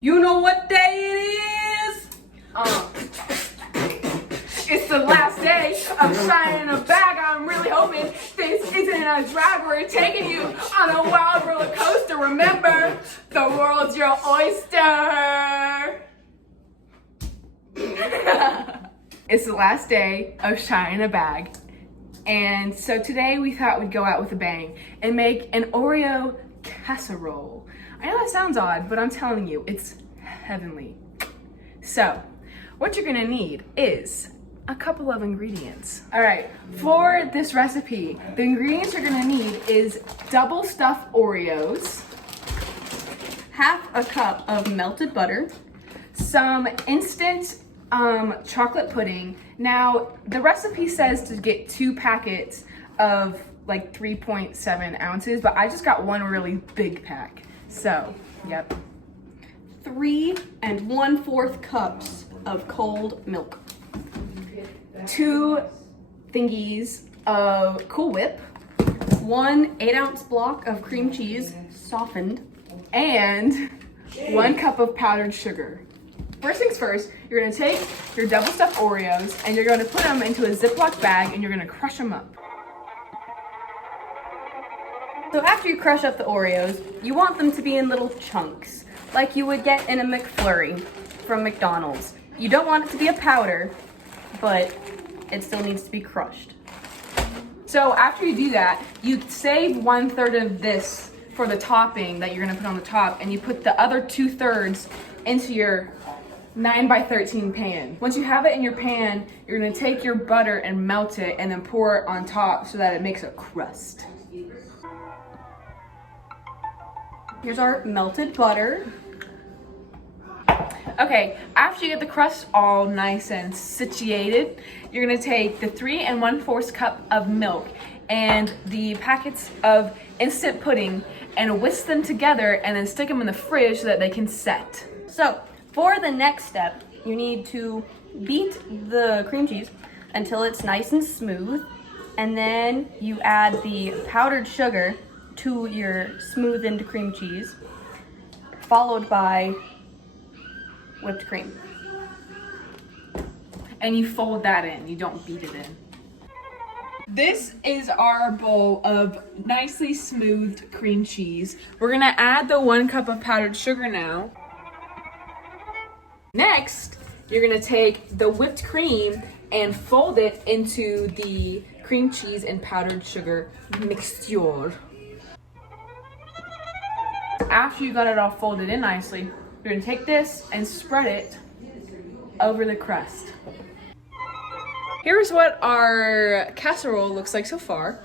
You know what day it is? It's the last day of shining a bag. I'm really hoping this isn't a drag. We're taking you on a wild roller coaster. Remember, the world's your oyster. It's the last day of shining a bag. And so today we thought we'd go out with a bang and make an Oreo casserole. I know that sounds odd, but I'm telling you, it's heavenly. So, what you're gonna need is a couple of ingredients. All right, for this recipe, the ingredients you're gonna need is double stuffed Oreos, half a cup of melted butter, some instant chocolate pudding. Now, the recipe says to get 2 packets of like 3.7 ounces, but I just got one really big pack. So, yep. 3 1/4 cups of cold milk, 2 thingies of Cool Whip, 1 8-ounce block of cream cheese, softened, and 1 cup of powdered sugar. First things first, you're gonna take your double stuffed Oreos and you're gonna put them into a Ziploc bag and you're gonna crush them up. So after you crush up the Oreos, you want them to be in little chunks, like you would get in a McFlurry from McDonald's. You don't want it to be a powder, but it still needs to be crushed. So after you do that, you save 1/3 of this for the topping that you're gonna put on the top, and you put the other 2/3 into your 9x13 pan. Once you have it in your pan, you're gonna take your butter and melt it and then pour it on top so that it makes a crust. Here's our melted butter. Okay, after you get the crust all nice and situated, you're gonna take the 3 1/4 cup of milk and the packets of instant pudding and whisk them together and then stick them in the fridge so that they can set. So for the next step, you need to beat the cream cheese until it's nice and smooth, and then you add the powdered sugar to your smoothened cream cheese, followed by whipped cream. And you fold that in, you don't beat it in. This is our bowl of nicely smoothed cream cheese. We're gonna add the 1 cup of powdered sugar now. Next, you're gonna take the whipped cream and fold it into the cream cheese and powdered sugar mixture. After you got it all folded in nicely, you're gonna take this and spread it over the crust. Here's what our casserole looks like so far.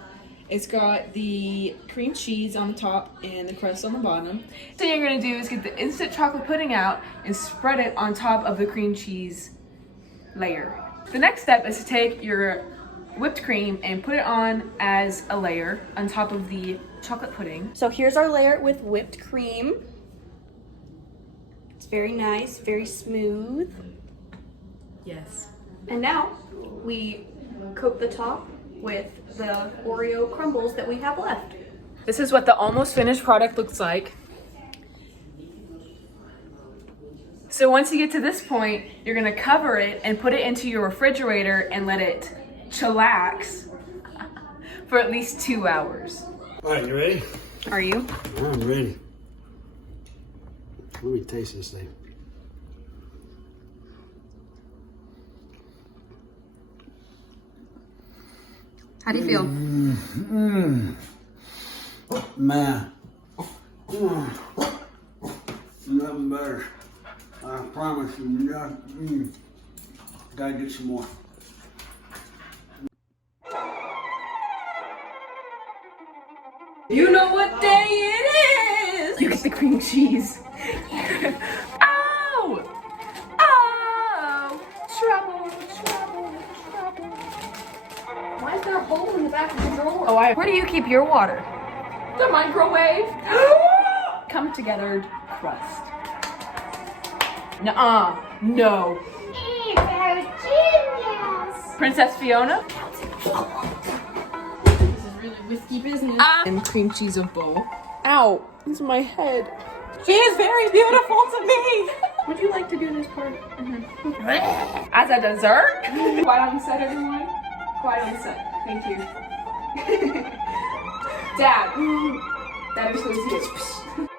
It's got the cream cheese on the top and the crust on the bottom. So what you're gonna do is get the instant chocolate pudding out and spread it on top of the cream cheese layer. The next step is to take your whipped cream and put it on as a layer on top of the chocolate pudding. So here's our layer with whipped cream. It's very nice, very smooth. Yes. And now we coat the top with the Oreo crumbles that we have left. This is what the almost finished product looks like. So once you get to this point, you're gonna cover it and put it into your refrigerator and let it chillax for at least 2 hours. All right, you ready? Are you? I'm ready. Let me taste this thing. How do you feel? Man. Nothing better. I promise you, nothing. Gotta get some more. You know what day it is! You get the cream cheese. Ow! Oh! Trouble, trouble, trouble. Why is there a hole in the back of the drawer? Oh, Where do you keep your water? The microwave. Come together crust. Nuh-uh. No. Princess Fiona? This is really risky business. And cream cheese of bowl. Ow, it's my head. She is very beautiful to me. Would you like to do this part? As a dessert? Quiet on set, everyone. Quiet on set. Thank you. Dad. Dad is supposed to